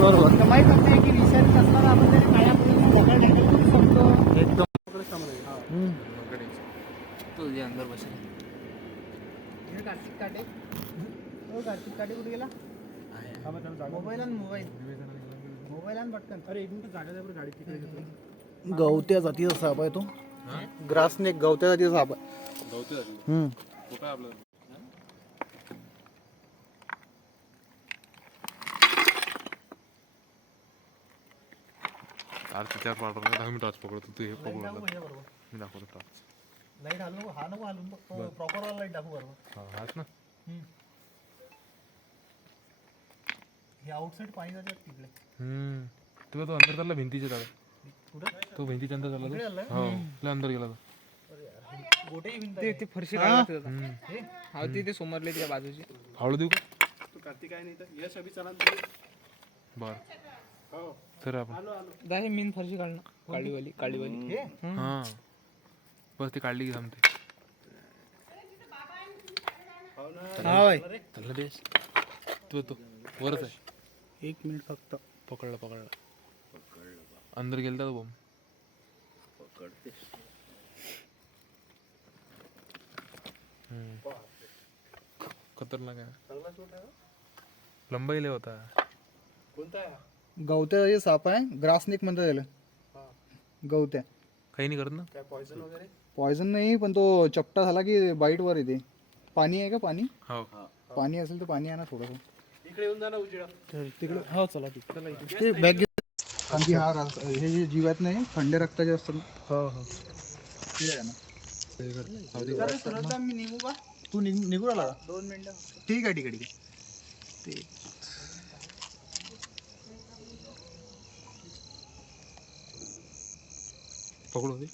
बरोबर. तर माहीत असते की विषारी असताना आपण त्याने काळ्या पद्धतीने दगड टाकून करू शकतो. एकदम तुझे अंदर बसेल. हे कार्तिक काटे. हो कार्तिक काटे कुठे गेला? मोबाईल आण मोबाईल. मोबाईल आण पटकन. अरे एक मिनिट जागा द्या बरं गाडी तिकडे घेतो. गवत्या जातीचा साप आहे तो. ग्रासनेक गवत्या जातीचा साप आहे. कुठं आपलं आरती चार पाठवलं 10 मिनिट टॉर्च पकडतो तू हे पकडलं मी दाखवतो टॉर्च. लाईट हालू नको, हा नको हालून प्रॉपर वाला लाईट दाखवू बरोबर. हा हाच ना. हे आउटसाईड पाणी जाते तिकडे. तुला तो अंदर चालला भिंतीच्या दादा. कुठं? तो भिंतीच्या अंदर चालला इकडे तो. आलाय? हो तुला अंदर गेला तो. गोटे भिंत ते फरशी काढला हा ते समोरले त्या बाजूची. फावलं देऊ का? तू कार्तिक आहे नाही तर यश अभि चला. बर हो तर आपण दा हे मीन फरशी काढणं काळीवाली हे हा बस ती काढली की थांबते. हा भाई चालला बेस तू तो वरच आहे. 1 मिनिट फक्त. पकडला अंदर गेलता तो बॉम्ब. खतरनाक आहे. लंबाई लय होता. कोणता आहे? गवत्या जातीचा साप आहे. ग्रासनेक म्हणतात त्याला. गवत्या. काही नाही करत ना. काय पॉइझन वगैरे? पॉयझन नाही, पण तो चपटा झाला की बाईट वर येते. पाणी आहे का पाणी? हो पाणी असेल तर पाणी आहे ना थोडंसं. इकडे येऊन जा ना उजिडा. तिकडे हो चला ते बॅग कारण की हा हे जे जीव आहेत नाही थंड रक्ताचे असतात ना. हो ते आहे ना. मी निघू का? तू निघू आला का? 2 मिनिटं. ठीक आहे ठीक आहे ठीक आहे. ते पकडू दे.